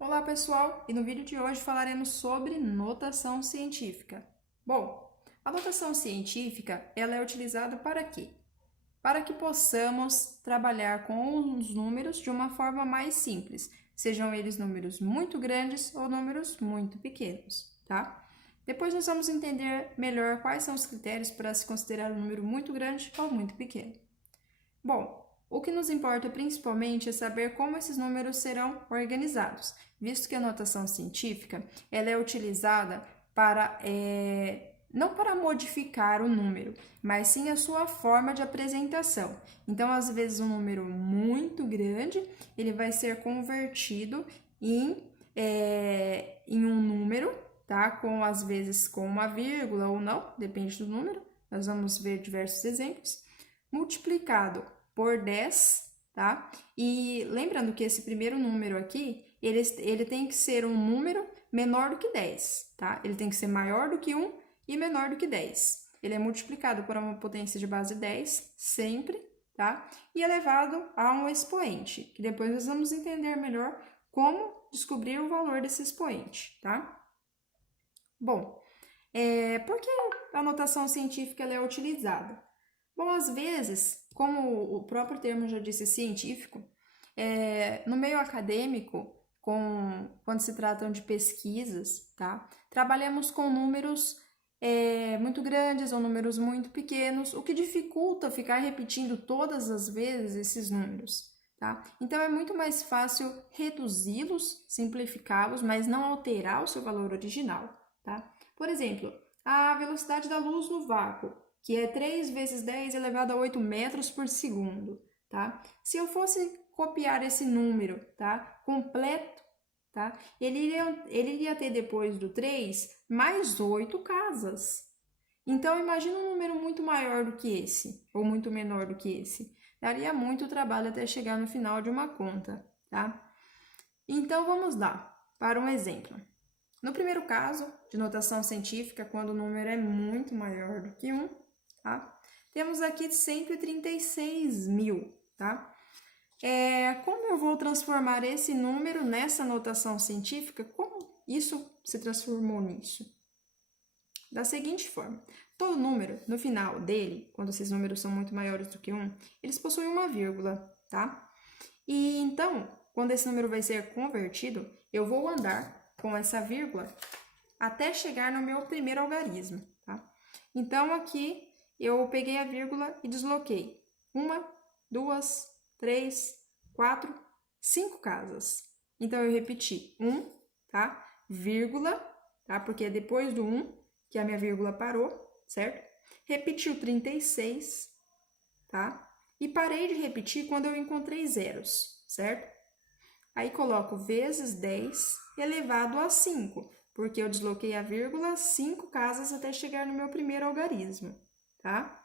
Olá pessoal, e no vídeo de hoje falaremos sobre notação científica. Bom, a notação científica ela é utilizada para quê? Para que possamos trabalhar com os números de uma forma mais simples, sejam eles números muito grandes ou números muito pequenos, tá? Depois nós vamos entender melhor quais são os critérios para se considerar um número muito grande ou muito pequeno. Bom, o que nos importa principalmente é saber como esses números serão organizados, visto que a notação científica ela é utilizada para não para modificar o número, mas sim a sua forma de apresentação. Então, às vezes, um número muito grande ele vai ser convertido em um número, tá? Às vezes com uma vírgula ou não, depende do número. Nós vamos ver diversos exemplos. Multiplicado por 10, tá? E lembrando que esse primeiro número aqui, ele tem que ser um número menor do que 10, tá? Ele tem que ser maior do que 1 e menor do que 10. Ele é multiplicado por uma potência de base 10, sempre, tá? E elevado a um expoente, que depois nós vamos entender melhor como descobrir o valor desse expoente, tá? Bom, por que a notação científica ela é utilizada? Bom, às vezes, como o próprio termo já disse, científico, no meio acadêmico, quando se tratam de pesquisas, tá? Trabalhamos com números muito grandes ou números muito pequenos, o que dificulta ficar repetindo todas as vezes esses números, tá? Então, é muito mais fácil reduzi-los, simplificá-los, mas não alterar o seu valor original, tá? Por exemplo, a velocidade da luz no vácuo, que é 3 vezes 10 elevado a 8 metros por segundo, tá? Se eu fosse copiar esse número, tá? Completo, tá? Ele iria ter depois do 3 mais 8 casas. Então, imagina um número muito maior do que esse, ou muito menor do que esse. Daria muito trabalho até chegar no final de uma conta, tá? Então, vamos lá para um exemplo. No primeiro caso, de notação científica, quando o número é muito maior do que 1, tá? Temos aqui 136 mil, tá? Como eu vou transformar esse número nessa notação científica? Como isso se transformou nisso? Da seguinte forma, todo número, no final dele, quando esses números são muito maiores do que 1, eles possuem uma vírgula, tá? E então, quando esse número vai ser convertido, eu vou andar com essa vírgula até chegar no meu primeiro algarismo, tá? Então, aqui eu peguei a vírgula e desloquei 1, 2, 3, 4, 5 casas. Então, eu repeti 1, tá? Vírgula, tá? Porque é depois do 1 que a minha vírgula parou, certo? Repeti o 36, tá? E parei de repetir quando eu encontrei zeros, certo? Aí coloco vezes 10 elevado a 5, porque eu desloquei a vírgula 5 casas até chegar no meu primeiro algarismo, tá?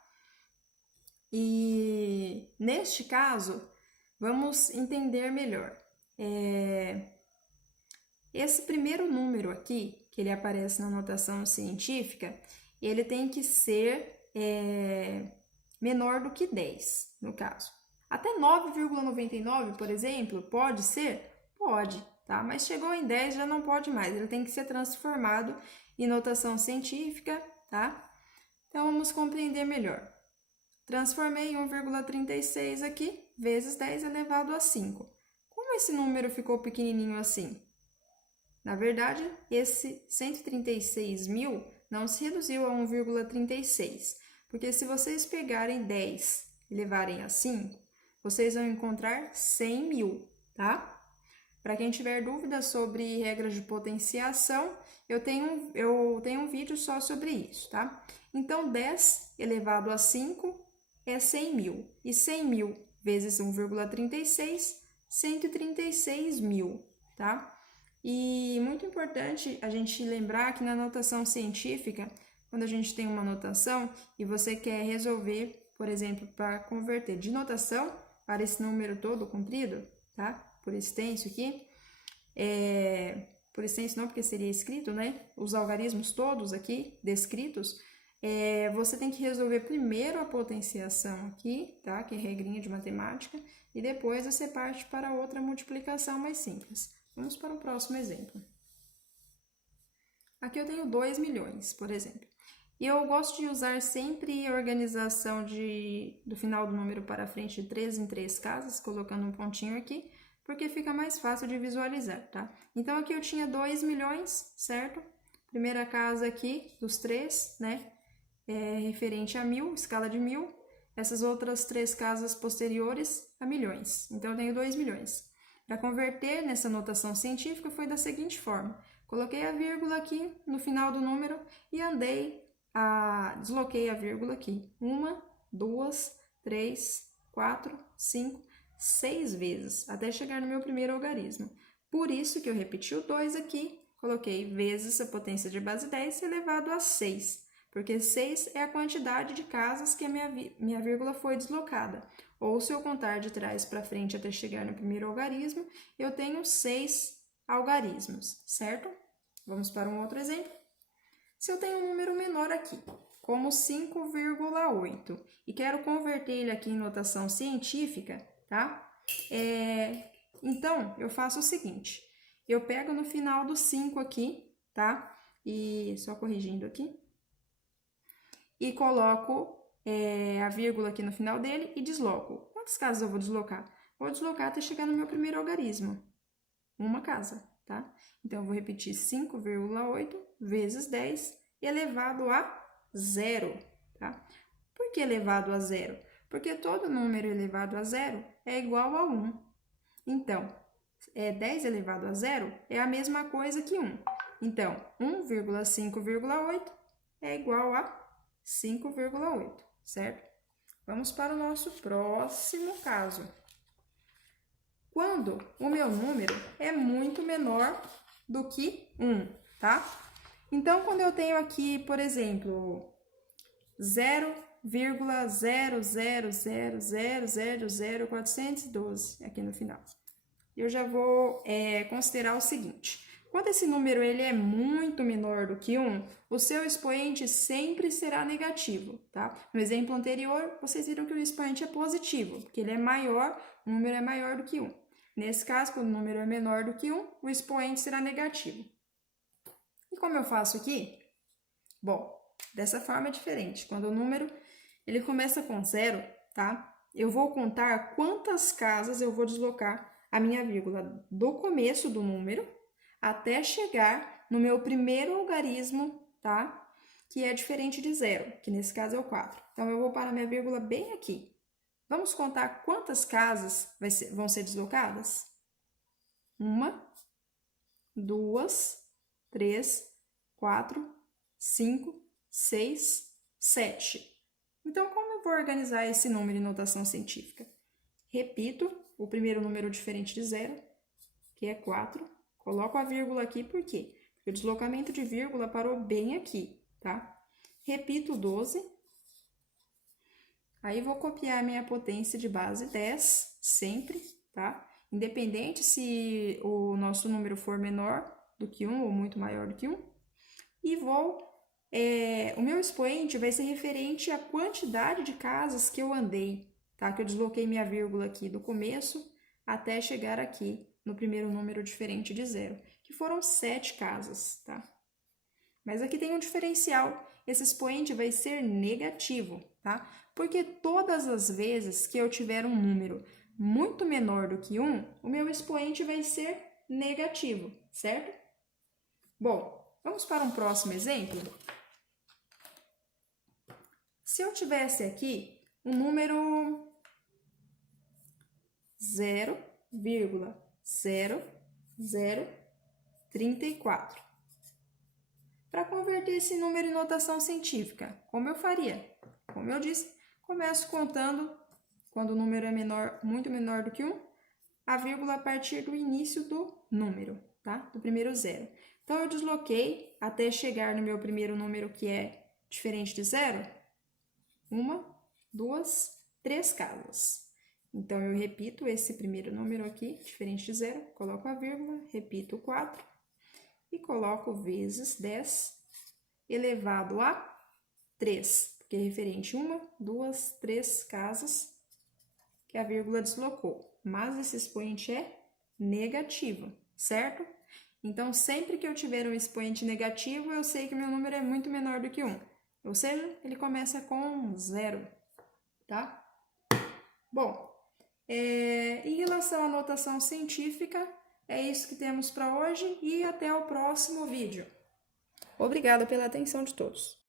E neste caso, vamos entender melhor. Esse primeiro número aqui, que ele aparece na notação científica, ele tem que ser menor do que 10, no caso. Até 9,99, por exemplo, pode ser? Pode, tá? Mas chegou em 10 já não pode mais, ele tem que ser transformado em notação científica, tá? Então, vamos compreender melhor. Transformei 1,36 aqui, vezes 10 elevado a 5. Como esse número ficou pequenininho assim? Na verdade, esse 136 mil não se reduziu a 1,36, porque se vocês pegarem 10 e levarem a 5, vocês vão encontrar 100 mil, tá? Para quem tiver dúvidas sobre regras de potenciação, eu tenho um vídeo só sobre isso, tá? Então, 10 elevado a 5 é 100 mil. E 100 mil vezes 1,36, 136 mil, tá? E muito importante a gente lembrar que na notação científica, quando a gente tem uma notação e você quer resolver, por exemplo, para converter de notação para esse número todo comprido, tá? Por extenso aqui, por extenso não, porque seria escrito, né? Os algarismos todos aqui descritos, você tem que resolver primeiro a potenciação aqui, tá? Que é regrinha de matemática, e depois você parte para outra multiplicação mais simples. Vamos para o próximo exemplo. Aqui eu tenho 2 milhões, por exemplo. E eu gosto de usar sempre a organização do final do número para frente de 3 em 3 casas, colocando um pontinho aqui, porque fica mais fácil de visualizar, tá? Então, aqui eu tinha 2 milhões, certo? Primeira casa aqui, dos 3, né? Referente a 1000, escala de 1000. Essas outras 3 casas posteriores a milhões. Então, eu tenho 2 milhões. Para converter nessa notação científica, foi da seguinte forma. Coloquei a vírgula aqui no final do número e desloquei a vírgula aqui. 1, 2, 3, 4, 5, 6 vezes, até chegar no meu primeiro algarismo. Por isso que eu repeti o 2 aqui, coloquei vezes a potência de base 10 elevado a 6, porque 6 é a quantidade de casas que a minha vírgula foi deslocada. Ou se eu contar de trás para frente até chegar no primeiro algarismo, eu tenho 6 algarismos, certo? Vamos para um outro exemplo. Se eu tenho um número menor aqui, como 5,8, e quero converter ele aqui em notação científica, tá? Então, eu faço o seguinte, eu pego no final do 5 aqui, tá? E só corrigindo aqui. E coloco a vírgula aqui no final dele e desloco. Quantas casas eu vou deslocar? Vou deslocar até chegar no meu primeiro algarismo. Uma casa, tá? Então, eu vou repetir 5,8 vezes 10 elevado a 0, tá? Por que elevado a 0? Porque todo número elevado a 0 é igual a 1. Então, 10 elevado a 0 é a mesma coisa que 1. Então, 1,5,8 é igual a 5,8, certo? Vamos para o nosso próximo caso. Quando o meu número é muito menor do que 1, tá? Então, quando eu tenho aqui, por exemplo, 0,000000412 aqui no final, eu já vou considerar o seguinte. Quando esse número ele é muito menor do que 1, o seu expoente sempre será negativo, tá? No exemplo anterior, vocês viram que o expoente é positivo, porque ele é maior, o número é maior do que 1. Nesse caso, quando o número é menor do que 1, o expoente será negativo. E como eu faço aqui? Bom, dessa forma é diferente. Quando o número ele começa com 0, tá? Eu vou contar quantas casas eu vou deslocar a minha vírgula do começo do número até chegar no meu primeiro algarismo, tá? Que é diferente de 0, que nesse caso é o 4. Então, eu vou parar minha vírgula bem aqui. Vamos contar quantas casas vão ser deslocadas? 1, 2, 3, 4, 5, 6, 7. Então, como eu vou organizar esse número em notação científica? Repito o primeiro número diferente de 0, que é 4. Coloco a vírgula aqui, por quê? Porque o deslocamento de vírgula parou bem aqui, tá? Repito 12. Aí, vou copiar a minha potência de base 10, sempre, tá? Independente se o nosso número for menor do que 1 ou muito maior do que 1. E o meu expoente vai ser referente à quantidade de casas que eu andei, tá? Que eu desloquei minha vírgula aqui do começo até chegar aqui no primeiro número diferente de 0, que foram 7 casas, tá? Mas aqui tem um diferencial, esse expoente vai ser negativo, tá? Porque todas as vezes que eu tiver um número muito menor do que 1, o meu expoente vai ser negativo, certo? Bom, vamos para um próximo exemplo? Se eu tivesse aqui um número 0,0034. Para converter esse número em notação científica, como eu faria? Como eu disse, começo contando, quando o número é muito menor do que 1, a vírgula a partir do início do número, tá? Do primeiro 0. Então, eu desloquei até chegar no meu primeiro número, que é diferente de 0, 1, 2, 3 casas. Então, eu repito esse primeiro número aqui, diferente de 0, coloco a vírgula, repito 4 e coloco vezes 10 elevado a 3, porque é referente 1, 2, 3 casas que a vírgula deslocou. Mas esse expoente é negativo, certo? Então, sempre que eu tiver um expoente negativo, eu sei que meu número é muito menor do que 1. Ou seja, ele começa com 0, tá? Bom, em relação à notação científica, é isso que temos para hoje e até o próximo vídeo. Obrigada pela atenção de todos.